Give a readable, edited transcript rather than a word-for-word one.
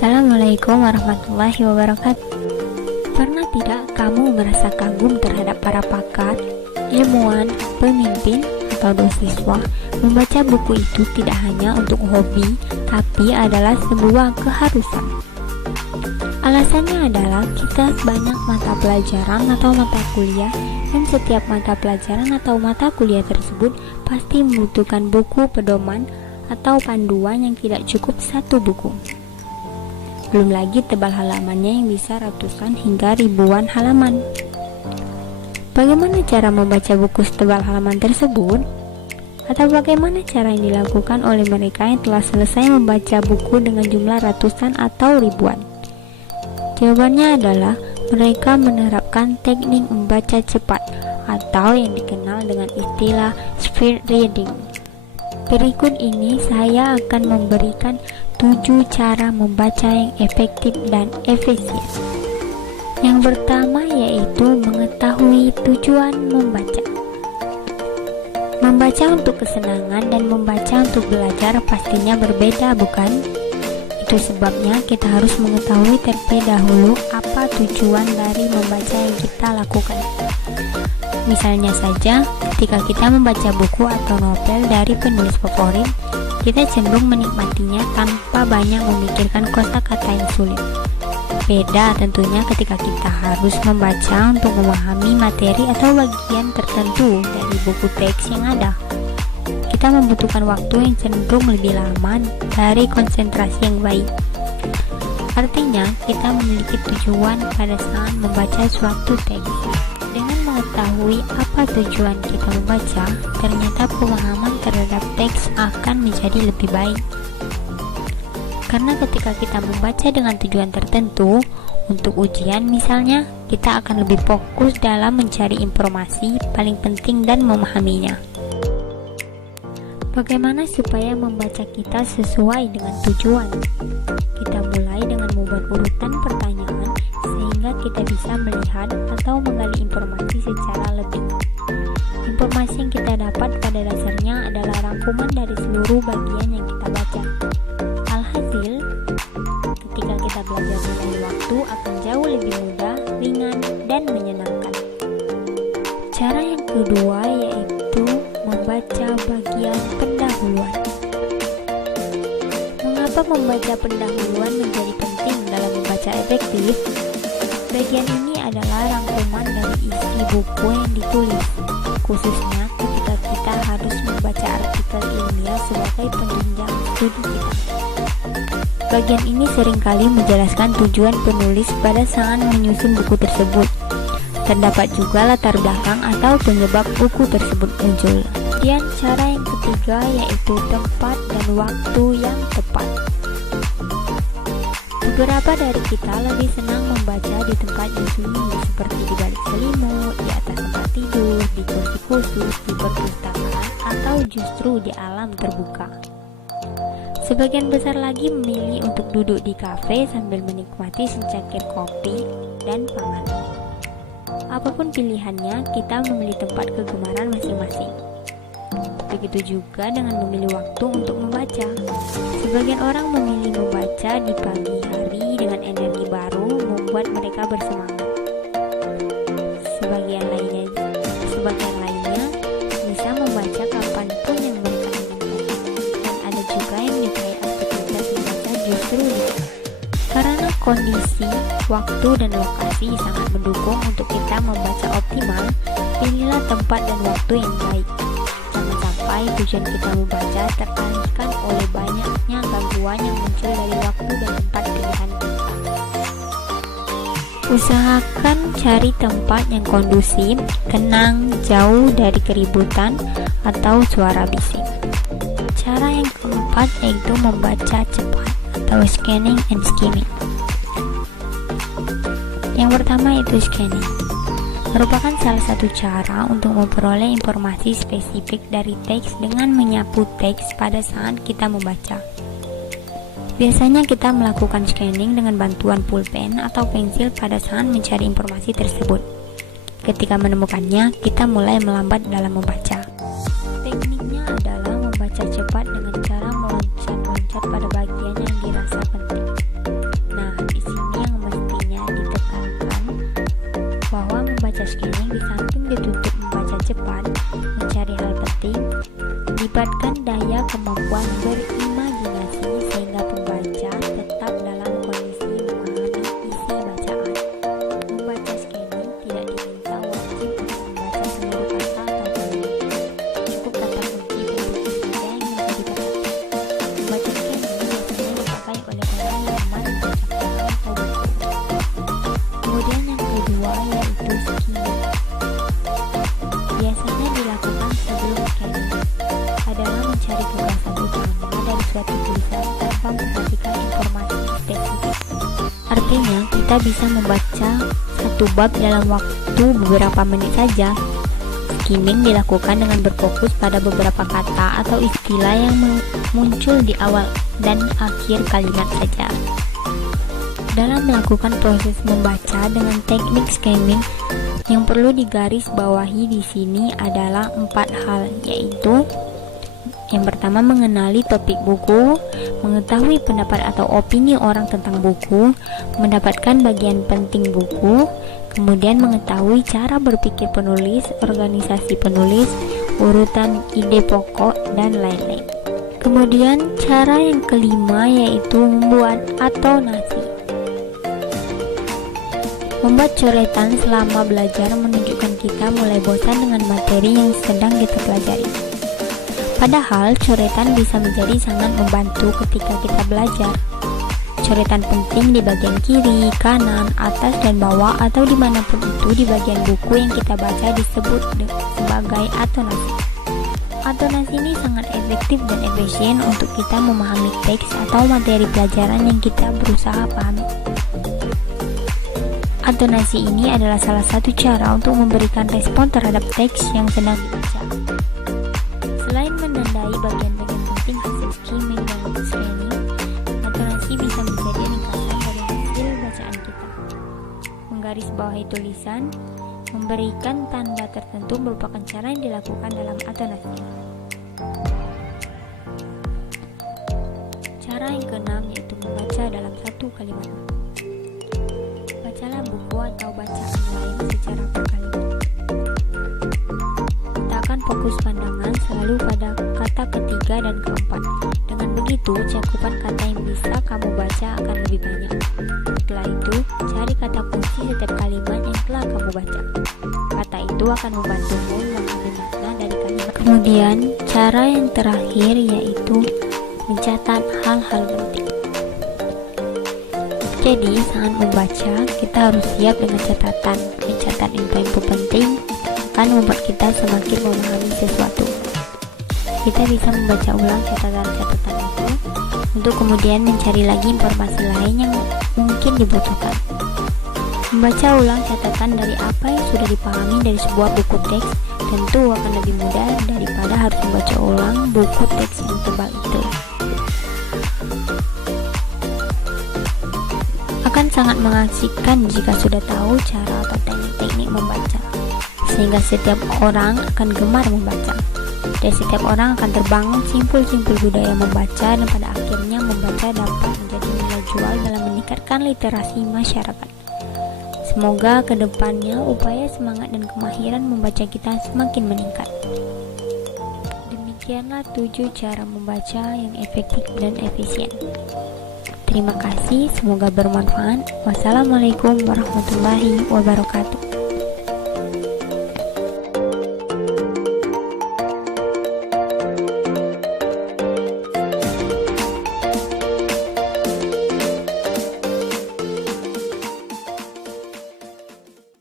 Assalamualaikum warahmatullahi wabarakatuh. Pernah tidak kamu merasa kagum terhadap para pakar, ilmuwan, pemimpin, atau dosiswa? Membaca buku itu tidak hanya untuk hobi, tapi adalah sebuah keharusan. Alasannya adalah kita banyak mata pelajaran atau mata kuliah, dan setiap mata pelajaran atau mata kuliah tersebut pasti membutuhkan buku pedoman atau panduan yang tidak cukup satu buku. Belum lagi tebal halamannya yang bisa ratusan hingga ribuan halaman. Bagaimana cara membaca buku setebal halaman tersebut? Atau bagaimana cara yang dilakukan oleh mereka yang telah selesai membaca buku dengan jumlah ratusan atau ribuan? Jawabannya adalah mereka menerapkan teknik membaca cepat atau yang dikenal dengan istilah speed reading. Berikut ini saya akan memberikan 7 cara membaca yang efektif dan efisien. Yang pertama yaitu mengetahui tujuan membaca. Membaca untuk kesenangan dan membaca untuk belajar pastinya berbeda, bukan? Itu sebabnya kita harus mengetahui terlebih dahulu apa tujuan dari membaca yang kita lakukan. Misalnya saja, ketika kita membaca buku atau novel dari penulis favorit, kita cenderung menikmatinya tanpa banyak memikirkan kosakata yang sulit. Beda tentunya ketika kita harus membaca untuk memahami materi atau bagian tertentu dari buku teks yang ada. Kita membutuhkan waktu yang cenderung lebih lama dari konsentrasi yang baik. Artinya, kita memiliki tujuan pada saat membaca suatu teks. Dengan mengetahui apa tujuan kita membaca, ternyata pemahaman terhadap teks akan menjadi lebih baik. Karena ketika kita membaca dengan tujuan tertentu, untuk ujian misalnya, kita akan lebih fokus dalam mencari informasi paling penting dan memahaminya. Bagaimana supaya membaca kita sesuai dengan tujuan? Kita mulai dengan membuat urutan pertanyaan sehingga kita bisa melihat atau menggali informasi secara lebih. Informasi yang kita dapat pada dasarnya adalah rangkuman dari seluruh bagian yang kita baca. Alhasil, ketika kita belajar dengan waktu akan jauh lebih mudah, ringan, dan menyenangkan. Cara yang kedua yaitu membaca bagian pendahuluan. Mengapa membaca pendahuluan menjadi penting dalam membaca efektif? Bagian ini adalah rangkuman dari isi buku yang ditulis, khususnya ketika kita harus membaca artikel ilmiah sebagai penunjang studi kita. Bagian ini seringkali menjelaskan tujuan penulis pada saat menyusun buku tersebut. Terdapat juga latar belakang atau penyebab buku tersebut muncul. Kemudian cara yang ketiga yaitu tempat dan waktu yang tepat. Beberapa dari kita lebih senang membaca di tempat yang sunyi, seperti di balik selimut, di atas tempat tidur, di kursi khusus, di perpustakaan, atau justru di alam terbuka. Sebagian besar lagi memilih untuk duduk di kafe sambil menikmati secangkir kopi dan panganan. Apapun pilihannya, kita memilih tempat kegemaran masing-masing. Begitu juga dengan memilih waktu untuk membaca. Sebagian orang memilih membaca di pagi hari dengan energi baru membuat mereka bersemangat. Sebagian lainnya bisa membaca kapanpun yang mereka inginkan. Dan ada juga yang menyukai aktivitas membaca justru di rumah. Karena kondisi, waktu, dan lokasi sangat mendukung untuk kita membaca optimal, pilihlah tempat dan waktu yang baik. Jangan sampai tujuan kita membaca teralihkan oleh banyaknya gangguan yang muncul dari waktu dan tempat pilihan kita. Usahakan cari tempat yang kondusif, tenang, jauh dari keributan atau suara bising. Cara yang keempat yaitu membaca cepat atau scanning and skimming. Yang pertama itu scanning. Merupakan salah satu cara untuk memperoleh informasi spesifik dari teks dengan menyapu teks pada saat kita membaca. Biasanya kita melakukan scanning dengan bantuan pulpen atau pensil pada saat mencari informasi tersebut. Ketika menemukannya, kita mulai melambat dalam membaca. membaca cepat dengan cara meloncat-loncat pada bagian yang dirasa penting. Nah, di sini yang mestinya ditekankan bahwa membaca scanning di samping dituntut membaca cepat, mencari hal penting, libatkan daya kemampuan berimajinasi sehingga pembaca tetap dalam kondisi memahami isi bacaan. Membaca scanning tidak diminta wajib untuk membaca seluruh kata atau kalimat. Cukup kata kunci penting saja yang menjadi perhatian. Membaca scanning biasanya dipakai oleh orang yang gemar membaca koran atau buku. Kemudian yang kedua yaitu skimming. Biasanya dilakukan sebelum scanning adalah mencari gagasan utama dari suatu tulisan tanpa memperhatikan informasi spesifik. Artinya, kita bisa membaca satu bab dalam waktu beberapa menit saja. Skimming dilakukan dengan berfokus pada beberapa kata atau istilah yang muncul di awal dan akhir kalimat saja. Dalam melakukan proses membaca dengan teknik skimming, yang perlu digarisbawahi di sini adalah 4 hal, yaitu yang pertama, mengenali topik buku, mengetahui pendapat atau opini orang tentang buku, mendapatkan bagian penting buku, kemudian mengetahui cara berpikir penulis, organisasi penulis, urutan ide pokok, dan lain-lain. Kemudian cara yang kelima yaitu membuat atonasi. Membuat coretan selama belajar menunjukkan kita mulai bosan dengan materi yang sedang kita pelajari. Padahal coretan bisa menjadi sangat membantu ketika kita belajar. Coretan penting di bagian kiri, kanan, atas, dan bawah atau dimanapun itu di bagian buku yang kita baca disebut sebagai atonasi. Atonasi ini sangat efektif dan efisien untuk kita memahami teks atau materi pelajaran yang kita berusaha pahami. Atonasi ini adalah salah satu cara untuk memberikan respon terhadap teks yang sedang dibaca. Selain menandai bagian-bagian penting hasil skimming dan scanning, atonasi bisa menjadi ringkasan dari hasil bacaan kita. Menggarisbawahi tulisan, memberikan tanda tertentu merupakan cara yang dilakukan dalam atonasi. Cara yang keenam yaitu membaca dalam satu kalimat. Bacalah buku atau bacaan lain secara berkalimat. Letakkan fokus pandangan selalu pada kata ketiga dan keempat. Dengan begitu, cakupan kata yang bisa kamu baca akan lebih banyak. Setelah itu, cari kata kunci setiap kalimat yang telah kamu baca. Kata itu akan membantumu memahami makna dari kalimat. Kemudian, cara yang terakhir yaitu mencatat hal-hal penting. Jadi, saat membaca, kita harus siap dengan catatan. Mencatat info-info penting akan membuat kita semakin memahami sesuatu. Kita bisa membaca ulang catatan-catatan itu untuk kemudian mencari lagi informasi lain yang mungkin dibutuhkan. Membaca ulang catatan dari apa yang sudah dipahami dari sebuah buku teks tentu akan lebih mudah daripada harus membaca ulang buku teks yang tebal itu. Akan sangat mengasihkan jika sudah tahu cara atau teknik-teknik membaca, sehingga setiap orang akan gemar membaca, dan setiap orang akan terbangun simpul-simpul budaya membaca, dan pada akhirnya membaca dapat menjadi nilai jual dalam meningkatkan literasi masyarakat. Semoga kedepannya upaya semangat dan kemahiran membaca kita semakin meningkat. Demikianlah 7 cara membaca yang efektif dan efisien. Terima kasih, semoga bermanfaat. Wassalamualaikum warahmatullahi wabarakatuh.